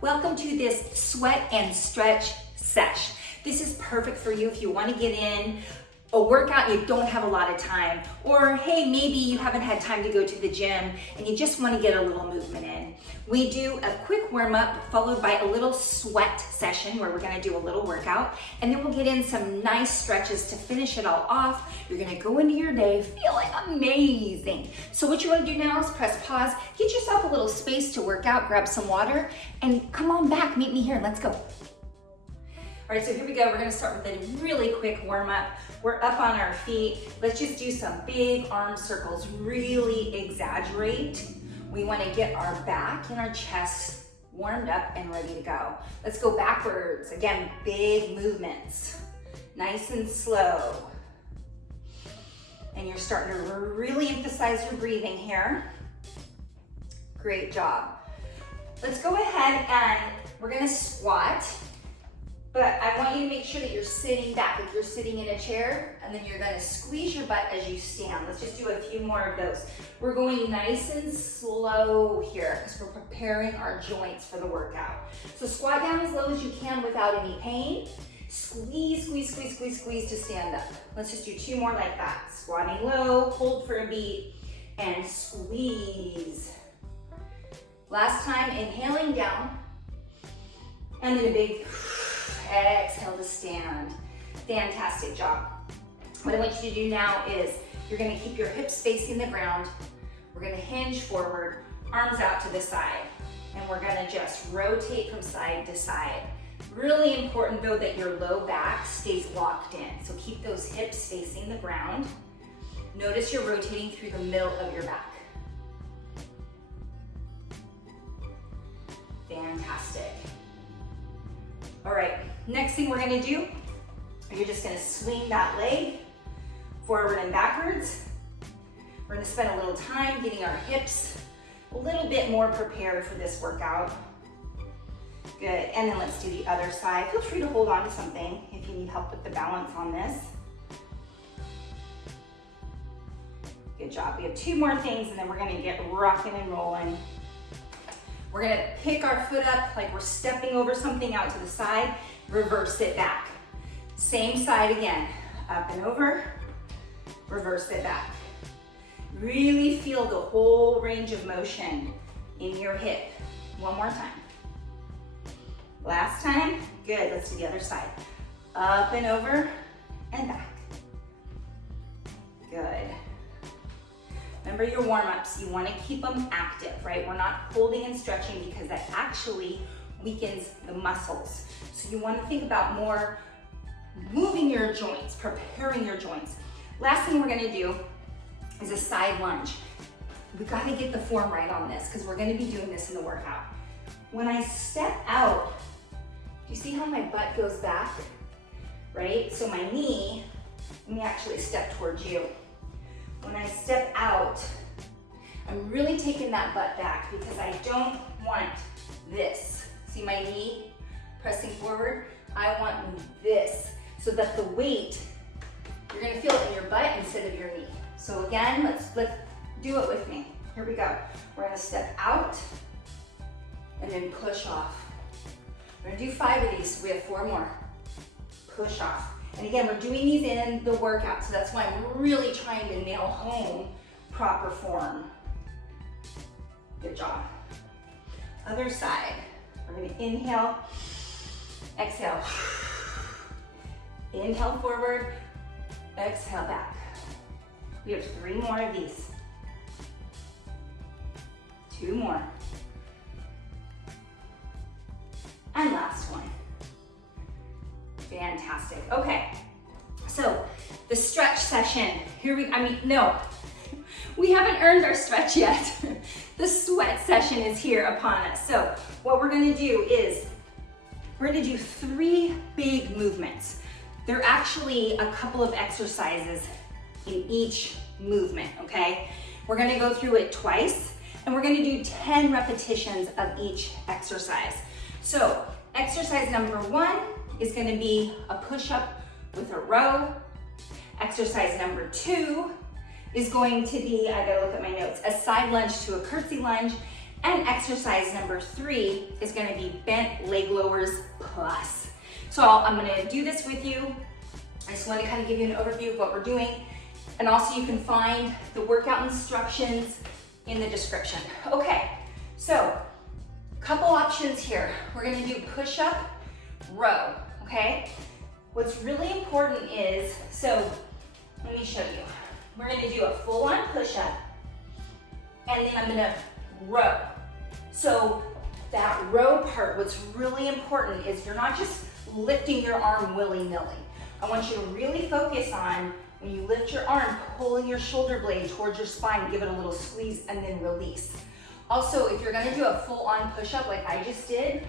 Welcome to this sweat and stretch sesh. This is perfect for you if you want to get in a workout and you don't have a lot of time, or hey, maybe you haven't had time to go to the gym and you just want to get a little movement in. We do a quick warm up followed by a little sweat session where we're going to do a little workout, and then we'll get in some nice stretches to finish it all off. You're going to go into your day feeling amazing. So what you want to do now is press pause, get yourself a little space to work out, grab some water, and come on back, meet me here, let's go. All right, so here we go. We're gonna start with a really quick warm up. We're up on our feet. Let's just do some big arm circles, really exaggerate. We wanna get our back and our chest warmed up and ready to go. Let's go backwards. Again, big movements, nice and slow. And you're starting to really emphasize your breathing here. Great job. Let's go ahead and we're gonna squat. But I want you to make sure that you're sitting back, like you're sitting in a chair, and then you're gonna squeeze your butt as you stand. Let's just do a few more of those. We're going nice and slow here because we're preparing our joints for the workout. So squat down as low as you can without any pain. Squeeze, squeeze, squeeze, squeeze, squeeze to stand up. Let's just do two more like that. Squatting low, hold for a beat, and squeeze. Last time, inhaling down, and then a big exhale to stand. Fantastic job. What I want you to do now is you're gonna keep your hips facing the ground. We're gonna hinge forward, arms out to the side, and we're gonna just rotate from side to side. Really important though that your low back stays locked in. So keep those hips facing the ground. Notice you're rotating through the middle of your back. Fantastic. All right, next thing we're gonna do, you're just gonna swing that leg forward and backwards. We're gonna spend a little time getting our hips a little bit more prepared for this workout. Good, and then let's do the other side. Feel free to hold on to something if you need help with the balance on this. Good job, we have two more things and then we're gonna get rocking and rolling. We're gonna pick our foot up like we're stepping over something out to the side, reverse it back. Same side again, up and over, reverse it back. Really feel the whole range of motion in your hip. One more time. Last time, good, let's do the other side. Up and over and back. Good. Remember your warm-ups, you wanna keep them active, right? We're not holding and stretching because that actually weakens the muscles. So you wanna think about more moving your joints, preparing your joints. Last thing we're gonna do is a side lunge. We gotta get the form right on this because we're gonna be doing this in the workout. When I step out, do you see how my butt goes back, right? So my knee, let me actually step towards you. When I step out, I'm really taking that butt back because I don't want this. See my knee pressing forward? I want this so that the weight, you're gonna feel it in your butt instead of your knee. So again, let's do it with me. Here we go. We're gonna step out and then push off. We're gonna do 5 of these, so we have 4 more. Push off. And again, we're doing these in the workout, so that's why I'm really trying to nail home proper form. Good job. Other side. We're gonna inhale, exhale. Inhale forward, exhale back. We have 3 more of these. 2 more. And last one. Fantastic. Okay, so the stretch session. We haven't earned our stretch yet. The sweat session is here upon us. So what we're gonna do is, we're gonna do 3 big movements. There are actually a couple of exercises in each movement, okay? We're gonna go through it twice, and we're gonna do 10 repetitions of each exercise. So exercise number 1 is gonna be a push-up with a row. Exercise number 2 is going to be, I gotta look at my notes, a side lunge to a curtsy lunge. And exercise number 3 is gonna be bent leg lowers plus. So I'm gonna do this with you. I just wanna kind of give you an overview of what we're doing. And also you can find the workout instructions in the description. Okay, so couple options here. We're gonna do push-up, row, okay? What's really important is, so let me show you. We're gonna do a full-on push-up, and then I'm gonna row. So that row part, what's really important is you're not just lifting your arm willy-nilly. I want you to really focus on, when you lift your arm, pulling your shoulder blade towards your spine, give it a little squeeze, and then release. Also, if you're gonna do a full-on push-up like I just did,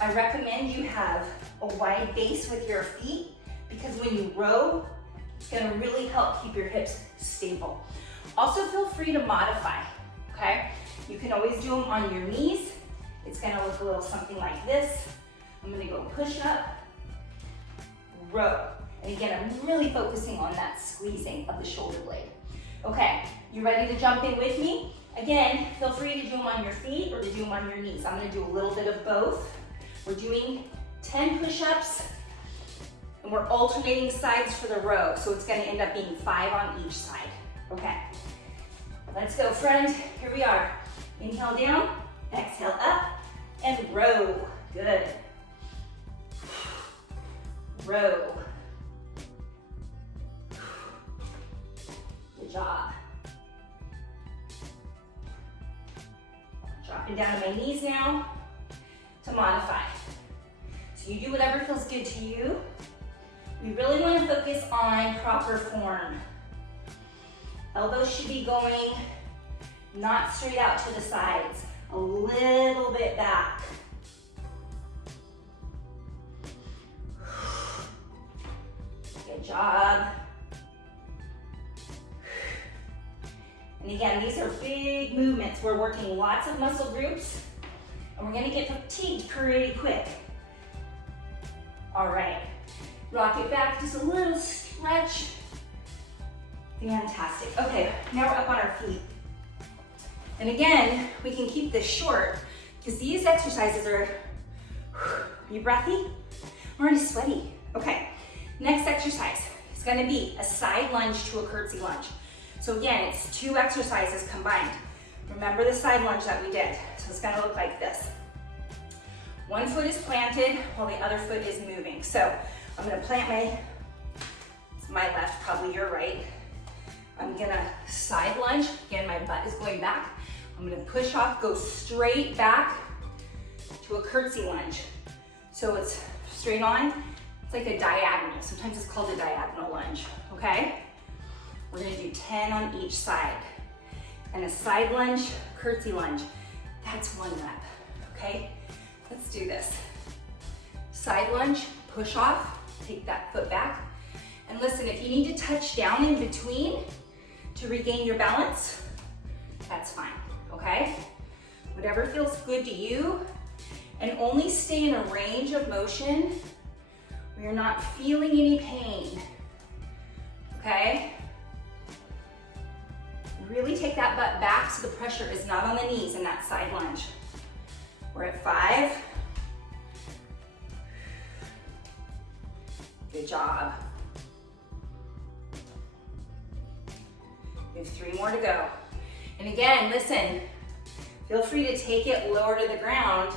I recommend you have a wide base with your feet, because when you row, it's gonna really help keep your hips stable. Also, feel free to modify, okay? You can always do them on your knees. It's gonna look a little something like this. I'm gonna go push up, row. And again, I'm really focusing on that squeezing of the shoulder blade. Okay, you ready to jump in with me? Again, feel free to do them on your feet or to do them on your knees. I'm gonna do a little bit of both. We're doing 10 push-ups, and we're alternating sides for the row, so it's gonna end up being 5 on each side. Okay, let's go, friend. Here we are. Inhale down, exhale up, and row. Good. Row. Good job. Dropping down to my knees now to modify. So you do whatever feels good to you. We really want to focus on proper form. Elbows should be going not straight out to the sides, a little bit back. Good job. And again, these are big movements. We're working lots of muscle groups, and we're gonna get fatigued pretty quick. All right, rock it back, just a little stretch. Fantastic. Okay, now we're up on our feet. And again, we can keep this short, because these exercises are you breathy? I'm already sweaty. Okay, next exercise is gonna be a side lunge to a curtsy lunge. So again, it's 2 exercises combined. Remember the side lunge that we did. So it's gonna look like this. One foot is planted while the other foot is moving. So I'm gonna plant it's my left, probably your right. I'm gonna side lunge. Again, my butt is going back. I'm gonna push off, go straight back to a curtsy lunge. So it's straight on, it's like a diagonal. Sometimes it's called a diagonal lunge, okay? We're gonna do 10 on each side. And a side lunge, curtsy lunge, that's 1 rep, okay? Let's do this. Side lunge, push off, take that foot back. And listen, if you need to touch down in between to regain your balance, that's fine, okay? Whatever feels good to you, and only stay in a range of motion where you're not feeling any pain, okay? Really take that butt back so the pressure is not on the knees in that side lunge. We're at 5. Good job. We have 3 more to go. And again, listen, feel free to take it lower to the ground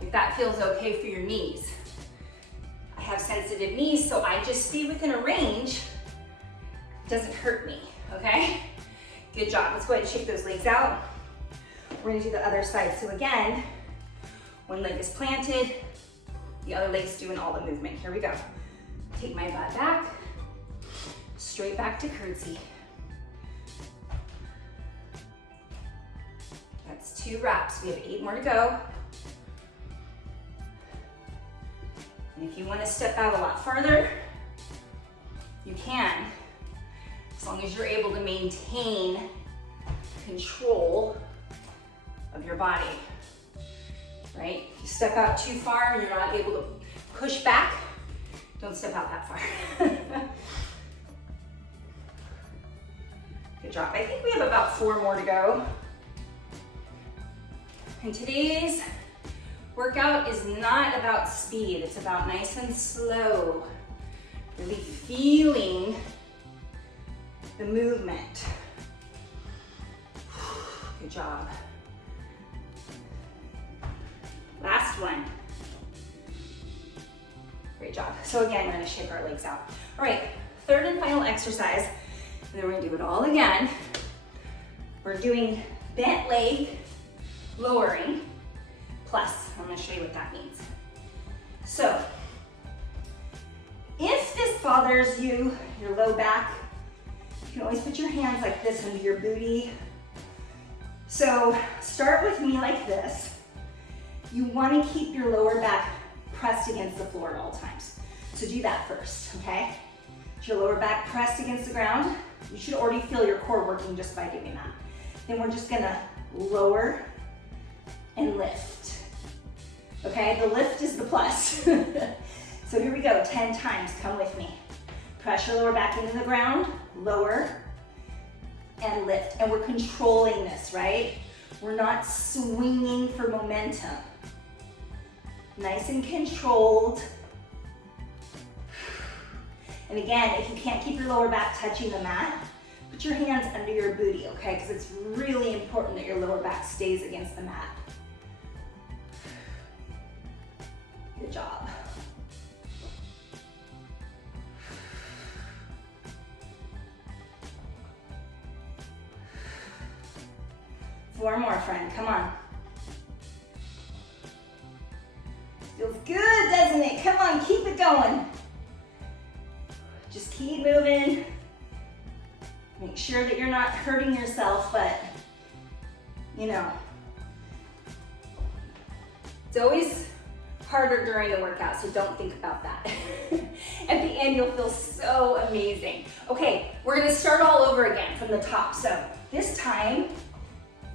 if that feels okay for your knees. I have sensitive knees, so I just stay within a range. It doesn't hurt me, okay? Good job. Let's go ahead and shake those legs out. We're gonna do the other side. So again, one leg is planted, the other leg's doing all the movement. Here we go. Take my butt back, straight back to curtsy. That's 2 reps. We have 8 more to go. And if you want to step out a lot farther, you can, as long as you're able to maintain control of your body, right? If you step out too far and you're not able to push back, don't step out that far. Good job. I think we have about 4 more to go. And today's workout is not about speed, it's about nice and slow. Really feeling the movement. Good job. Last one. Great job. So again, we're gonna shake our legs out. All right, third and final exercise, and then we're gonna do it all again. We're doing bent leg lowering plus. I'm gonna show you what that means. So, if this bothers you, your low back, you can always put your hands like this under your booty. So, start with me like this. You wanna keep your lower back pressed against the floor at all times. So do that first, okay? Is your lower back pressed against the ground? You should already feel your core working just by doing that. Then we're just gonna lower and lift. Okay, the lift is the plus. So here we go, 10 times, come with me. Press your lower back into the ground, lower, and lift. And we're controlling this, right? We're not swinging for momentum. Nice and controlled. And again, if you can't keep your lower back touching the mat, put your hands under your booty, okay? Because it's really important that your lower back stays against the mat. Good job. Four more, friend, come on. Feels good, doesn't it? Come on, keep it going. Just keep moving. Make sure that you're not hurting yourself, but you know, it's always harder during the workout, so don't think about that. At the end, you'll feel so amazing. Okay, we're gonna start all over again from the top. So this time,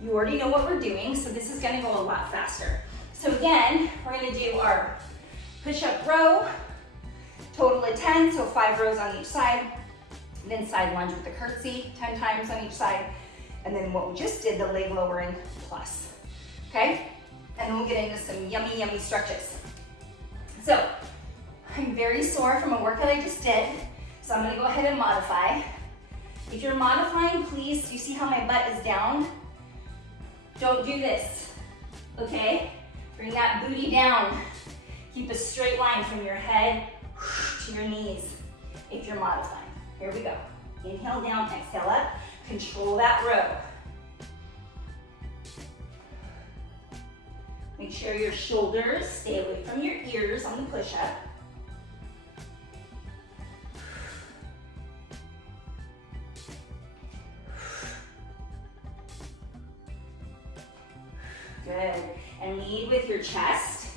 you already know what we're doing, so this is gonna go a lot faster. So again, we're gonna do our push-up row, total of 10, so 5 rows on each side. Then side lunge with the curtsy, 10 times on each side. And then what we just did, the leg lowering plus, okay? And then we'll get into some yummy, yummy stretches. So, I'm very sore from a workout I just did, so I'm gonna go ahead and modify. If you're modifying, please, you see how my butt is down? Don't do this, okay? Bring that booty down. Keep a straight line from your head to your knees if you're modifying. Here we go. Inhale down, exhale up. Control that row. Make sure your shoulders stay away from your ears on the push-up. Good. And lead with your chest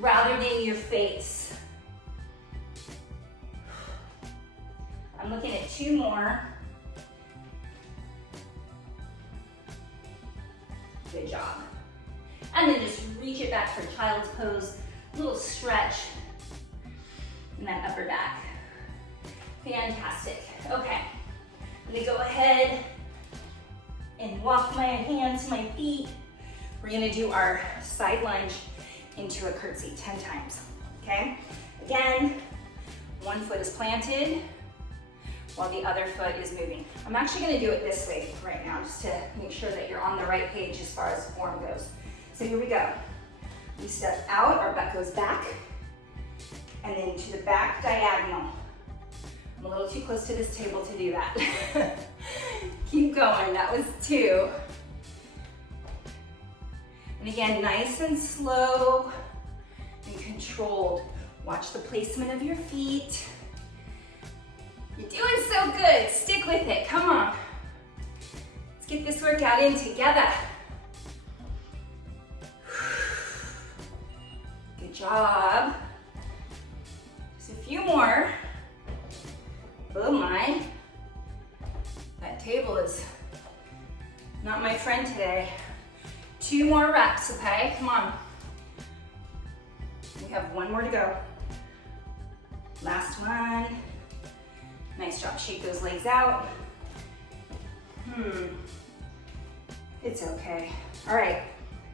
rather than your face. I'm looking at 2 more. Good job. And then just reach it back for child's pose. Little stretch in that upper back. Fantastic. Okay. I'm gonna go ahead and walk my hands to my feet. We're gonna do our side lunge into a curtsy 10 times, okay? Again, one foot is planted while the other foot is moving. I'm actually gonna do it this way right now just to make sure that you're on the right page as far as form goes. So here we go. We step out, our butt goes back, and then to the back diagonal. I'm a little too close to this table to do that. Keep going, that was 2. And again, nice and slow and controlled. Watch the placement of your feet. You're doing so good. Stick with it. Come on. Let's get this workout in together. Good job. Just a few more. Oh my. That table is not my friend today. 2 more reps, okay? Come on. We have 1 more to go. Last one. Nice job. Shake those legs out. It's okay. All right.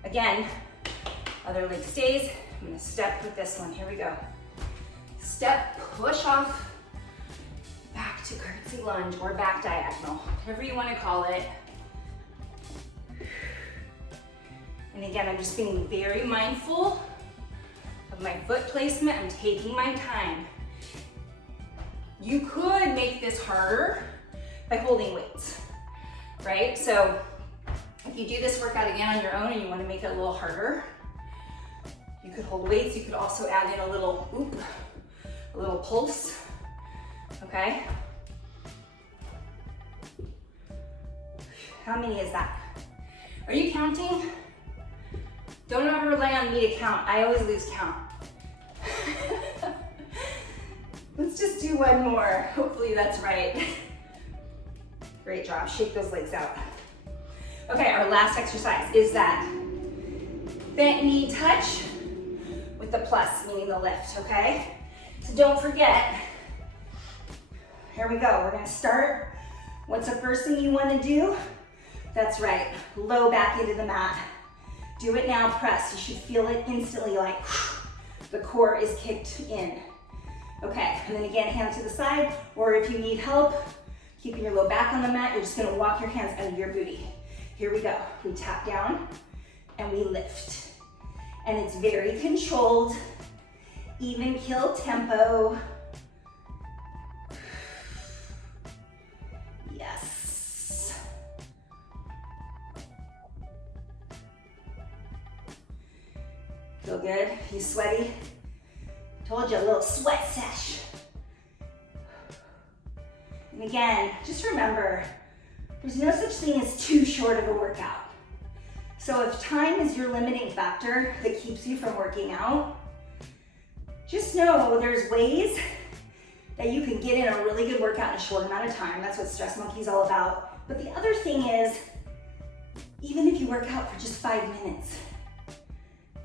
Again, other leg stays. I'm gonna step with this one. Here we go. Step, push off, back to curtsy lunge or back diagonal, whatever you wanna call it. And again, I'm just being very mindful of my foot placement. I'm taking my time. You could make this harder by holding weights, right? So if you do this workout again on your own and you want to make it a little harder, you could hold weights. You could also add in a little pulse, okay? How many is that? Are you counting? Don't ever rely on me to count. I always lose count. Let's just do one more. Hopefully that's right. Great job. Shake those legs out. Okay, our last exercise is that bent knee touch with the plus, meaning the lift, okay? So don't forget, here we go. We're gonna start. What's the first thing you wanna do? That's right, low back into the mat. Do it now, press. You should feel it instantly, like the core is kicked in. Okay, and then again, hands to the side, or if you need help, keeping your low back on the mat, you're just gonna walk your hands under your booty. Here we go. We tap down and we lift. And it's very controlled, even kill tempo. Yes. Feel good? You sweaty? Told you, a little sweat sesh. And again, just remember, there's no such thing as too short of a workout. So if time is your limiting factor that keeps you from working out, just know there's ways that you can get in a really good workout in a short amount of time. That's what Stress Monkey is all about. But the other thing is, even if you work out for just 5 minutes,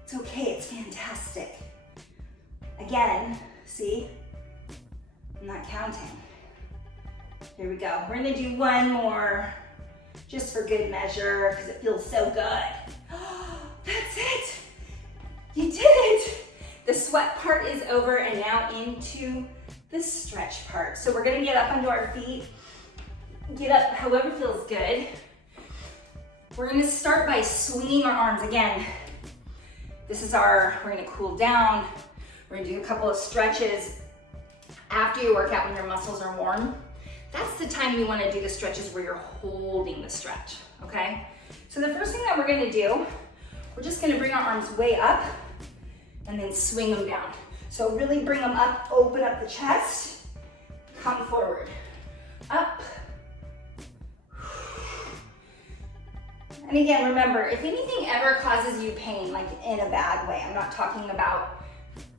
it's okay, it's fantastic. Again, see, I'm not counting. Here we go. We're gonna do one more just for good measure because it feels so good. That's it. You did it. The sweat part is over and now into the stretch part. So we're gonna get up onto our feet, get up however feels good. We're gonna start by swinging our arms. Again, this is we're gonna cool down. We're gonna do a couple of stretches after your workout when your muscles are warm. That's the time you wanna do the stretches where you're holding the stretch, okay? So the first thing that we're gonna do, we're just gonna bring our arms way up and then swing them down. So really bring them up, open up the chest, come forward, up. And again, remember, if anything ever causes you pain, like in a bad way, I'm not talking about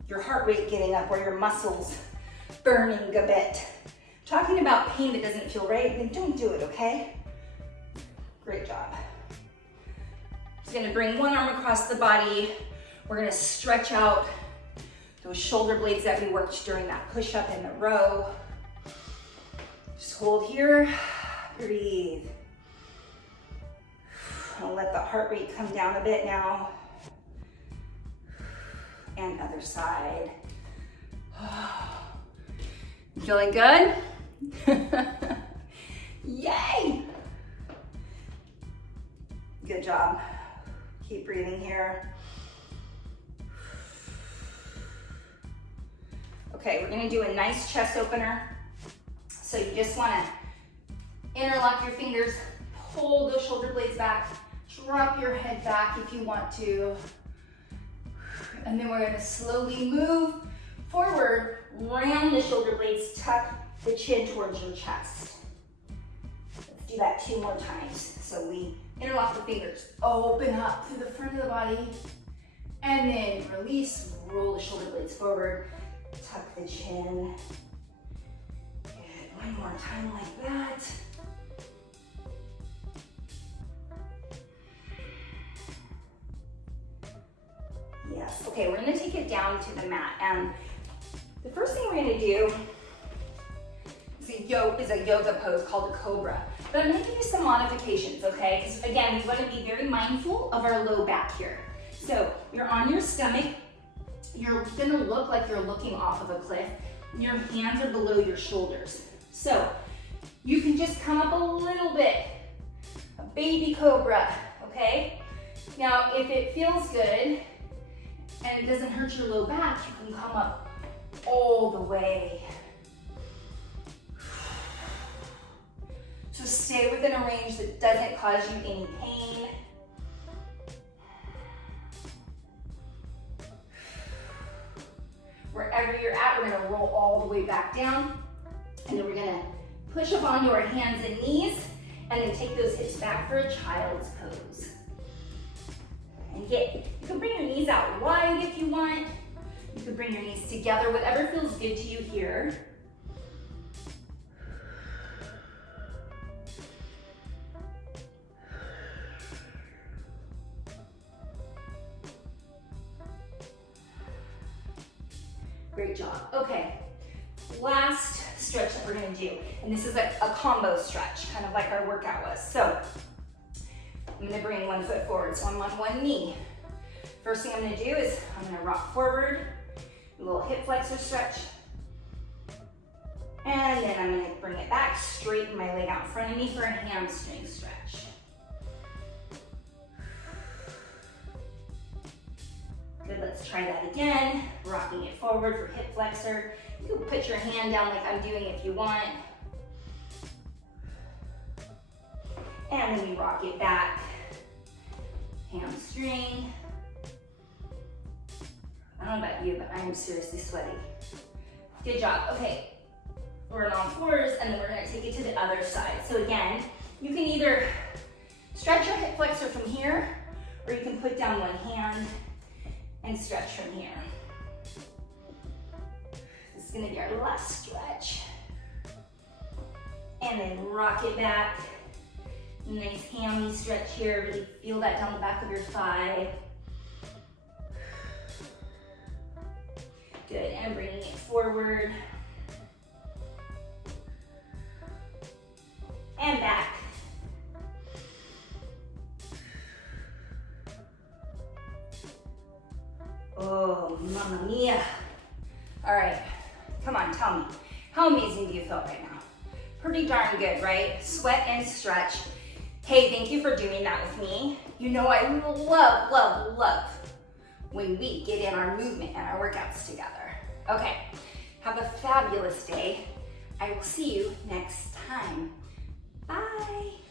your heart rate getting up or your muscles burning a bit. I'm talking about pain that doesn't feel right, then don't do it, okay? Great job. Just gonna bring one arm across the body. We're gonna stretch out those shoulder blades that we worked during that push-up in the row. Just hold here, breathe. I'll let the heart rate come down a bit now. And other side. Feeling good? Yay! Good job. Keep breathing here. Okay, we're gonna do a nice chest opener. So you just wanna interlock your fingers, pull those shoulder blades back, drop your head back if you want to. And then we're gonna slowly move forward, round the shoulder blades, tuck the chin towards your chest. Let's do that 2 more times. So we interlock the fingers, open up through the front of the body, and then release, roll the shoulder blades forward, tuck the chin. Good, one more time like that. Yes, okay, we're gonna take it down to the mat. And the first thing we're gonna do is a yoga pose called a cobra. But I'm gonna give you some modifications, okay? Because again, we wanna be very mindful of our low back here. So you're on your stomach. You're gonna look like you're looking off of a cliff. Your hands are below your shoulders. So you can just come up a little bit, a baby cobra, okay? Now, if it feels good and it doesn't hurt your low back, you can come up all the way. So stay within a range that doesn't cause you any pain. Wherever you're at, we're gonna roll all the way back down, and then we're gonna push up on your hands and knees, and then take those hips back for a child's pose. And you can bring your knees out wide if you want. You can bring your knees together, whatever feels good to you here. Great job. Okay, last stretch that we're gonna do, and this is a combo stretch, kind of like our workout was. So I'm gonna bring one foot forward, so I'm on one knee. First thing I'm gonna do is I'm gonna rock forward, a little hip flexor stretch, and then I'm gonna bring it back, straighten my leg out in front of me for a hamstring stretch. Good, let's try that again. Rocking it forward for hip flexor. You can put your hand down like I'm doing if you want. And then we rock it back. Hamstring. I don't know about you, but I am seriously sweaty. Good job. Okay, we're on all fours, and then we're gonna take it to the other side. So again, you can either stretch your hip flexor from here, or you can put down one hand and stretch from here. This is gonna be our last stretch. And then rock it back. Nice hammy stretch here. Really feel that down the back of your thigh. Good, and bringing it forward. And back. Oh, mamma mia. All right, come on, tell me. How amazing do you feel right now? Pretty darn good, right? Sweat and stretch. Hey, thank you for doing that with me. You know I love, love, love when we get in our movement and our workouts together. Okay, have a fabulous day. I will see you next time. Bye.